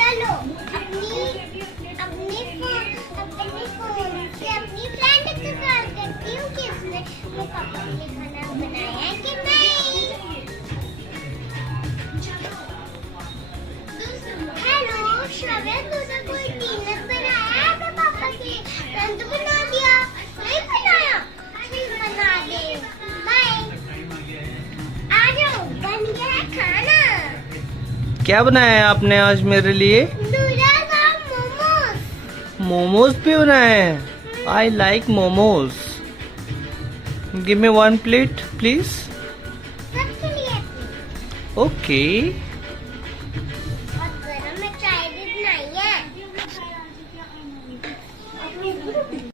चलो अपनी अपनी फोन से अपनी फ्रेंड को कॉल करती हूँ कि उसने वो पापा के लिए खाना बनाया है कि नहीं। हेलो श्रवण, तूने कोई डिनर बनाया है अपने पापा के लिए? मैंने तो बना दिया। नहीं बनाया? फिर बना दे। बाय। आ जाओ, बन गया है खाना। क्या बनाया है आपने आज मेरे लिए? नूडल्स और मोमोज। मोमोज भी बनाए हैं। I like momos. Give me 1 plate please. सबके लिए। ओके।